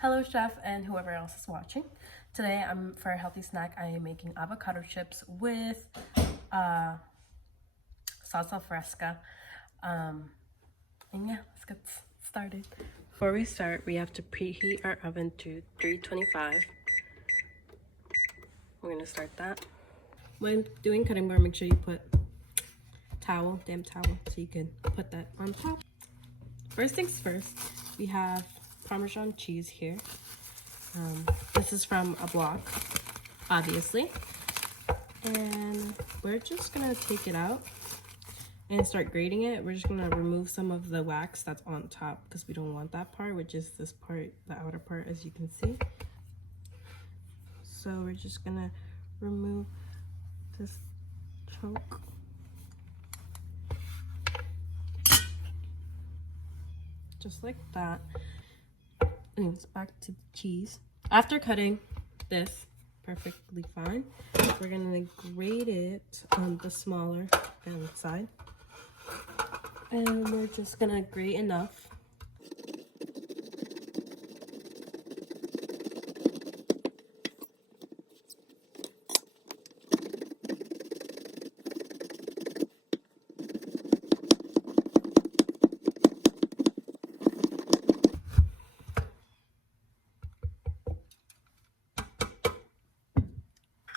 Hello chef and whoever else is watching. Today for a healthy snack I am making avocado chips with salsa fresca. And yeah, let's get started. Before we start, we have to preheat our oven to 325. We're gonna start that. When doing cutting board, make sure you put damp towel, so you can put that on top. First things first, we have Parmesan cheese here. This is from a block, obviously. And we're just gonna take it out and start grating it. We're just gonna remove some of the wax that's on top because we don't want that part, which is this part, the outer part, as you can see. So we're just gonna remove this chunk. Just like that. Anyways, back to the cheese. After cutting this perfectly fine, we're gonna grate it on the smaller side. And we're just gonna grate enough.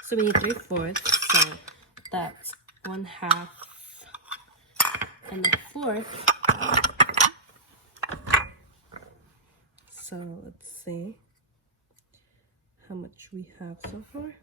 So we need 3/4, so that's 1/2 and 1/4. So let's see how much we have so far.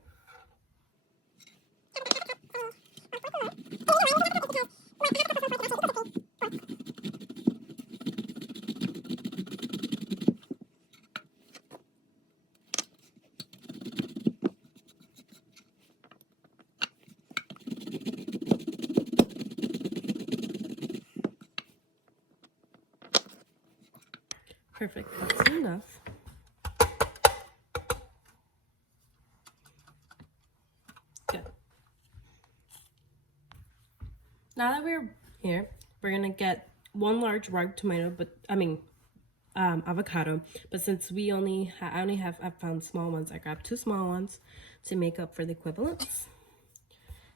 Perfect, that's enough. Good. Now that we're here, we're gonna get 1 large ripe tomato, avocado. But since I found small ones, I grabbed 2 small ones to make up for the equivalents.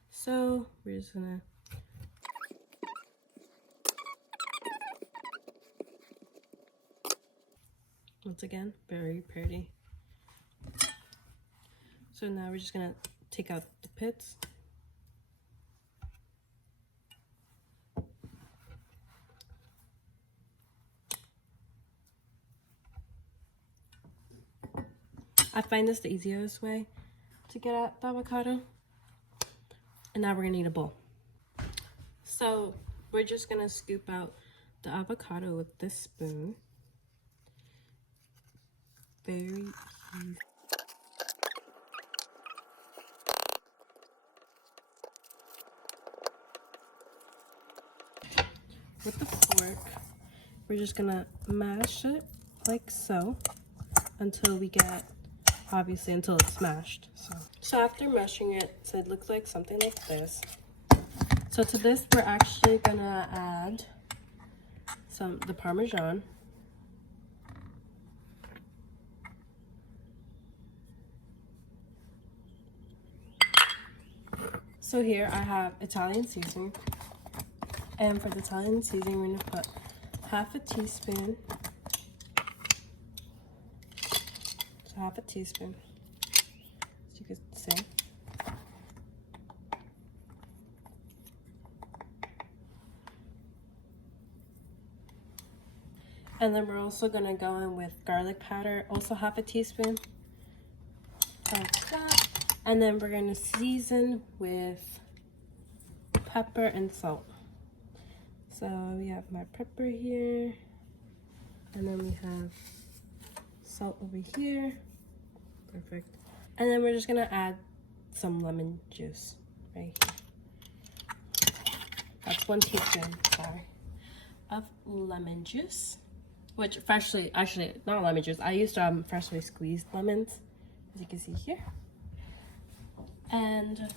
So we're just gonna once again, very pretty. So now we're just gonna take out the pits. I find this the easiest way to get at the avocado. And now we're gonna need a bowl. So we're just gonna scoop out the avocado with this spoon. Very easy. With the fork, we're just gonna mash it like so until until it's smashed. So after mashing it, so it looks like something like this. So to this, we're actually gonna add the Parmesan. So here I have Italian seasoning, and for the Italian seasoning, we're gonna put 1/2 teaspoon. So 1/2 teaspoon, as you can see. And then we're also gonna go in with garlic powder, also 1/2 teaspoon. Like that. And then we're gonna season with pepper and salt. So we have my pepper here, and then we have salt over here. Perfect. And then we're just gonna add some lemon juice right here. That's 1 teaspoon, of lemon juice. Which actually not lemon juice. I used freshly squeezed lemons, as you can see here. And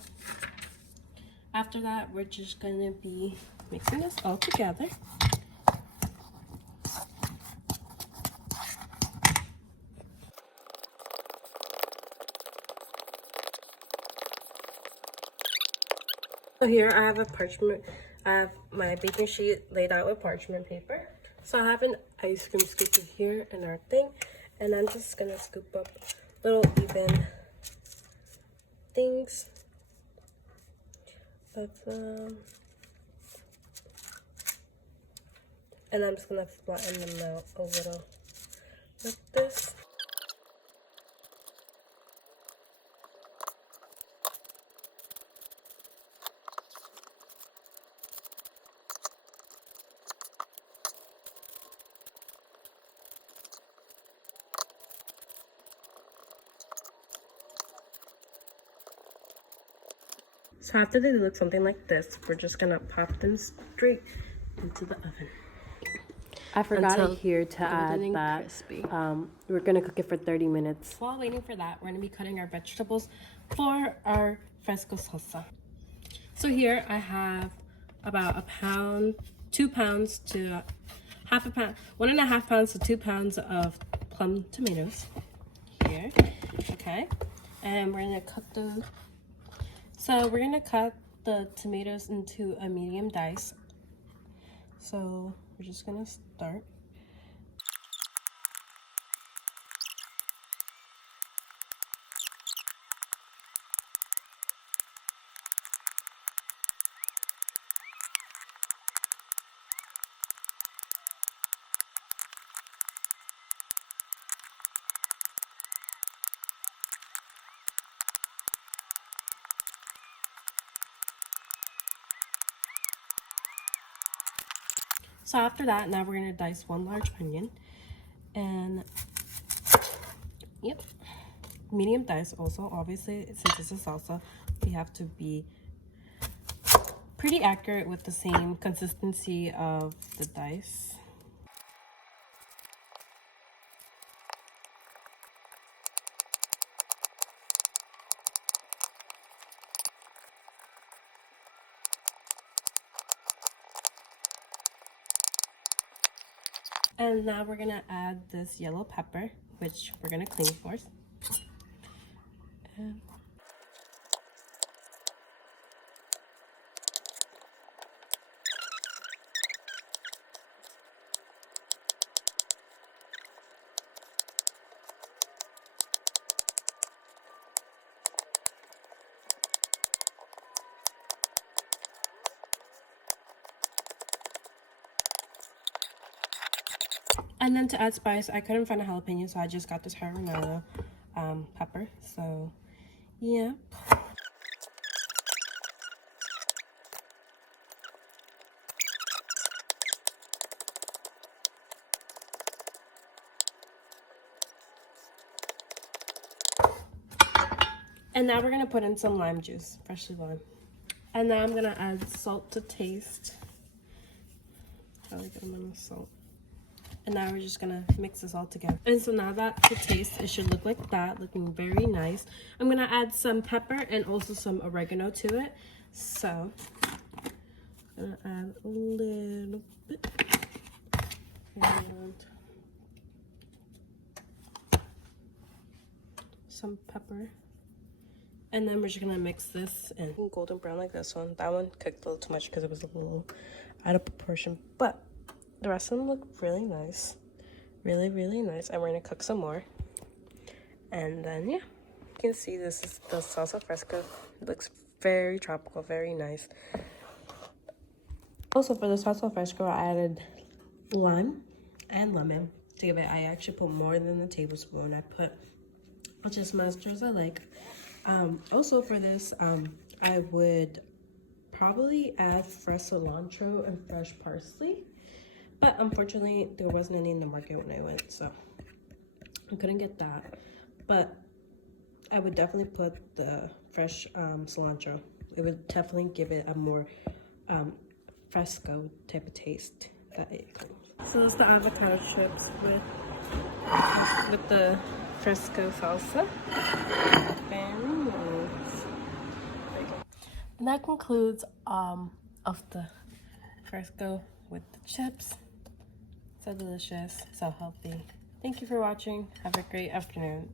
after that, we're just gonna be mixing this all together. So here I have a parchment. I have my baking sheet laid out with parchment paper. So I have an ice cream scooper here and our thing, and I'm just gonna scoop up little even things of and I'm just gonna flatten them out a little like this. So after they look something like this, we're just gonna pop them straight into the oven. I forgot here to add that we're gonna cook it for 30 minutes. While waiting for that, we're gonna be cutting our vegetables for our fresco salsa. So here I have about a pound, 2 pounds to half a pound, 1.5 pounds to 2 pounds of plum tomatoes here. Okay, and we're gonna cut them. So we're gonna cut the tomatoes into a medium dice. So we're just gonna start. So after that, now we're gonna dice 1 large onion, and yep, medium dice also. Obviously, since it's a salsa, we have to be pretty accurate with the same consistency of the dice. And now we're gonna add this yellow pepper, which we're gonna clean first. And then to add spice, I couldn't find a jalapeno, so I just got this habanero pepper. So, yeah. And now we're gonna put in some lime juice, freshly lime. And now I'm gonna add salt to taste. I like a little salt. And now we're just gonna mix this all together. And so now that to taste, it should look like that, looking very nice. I'm gonna add some pepper and also some oregano to it. So I'm gonna add a little bit. And some pepper. And then we're just gonna mix this in. Golden brown like this one. That one cooked a little too much because it was a little out of proportion. But the rest of them look really nice. Really, really nice. And we're gonna cook some more. And then, yeah. You can see this is the salsa fresca. It looks very tropical, very nice. Also, for the salsa fresca, I added lime and lemon to give it. I actually put more than a tablespoon. I put just as much as I like. Also for this, I would probably add fresh cilantro and fresh parsley, but unfortunately there wasn't any in the market when I went, so I couldn't get that. But I would definitely put the fresh cilantro. It would definitely give it a more fresco type of taste. So it's the avocado chips with the fresco salsa. And that concludes of the fresco with the chips. So delicious, so healthy. Thank you for watching. Have a great afternoon.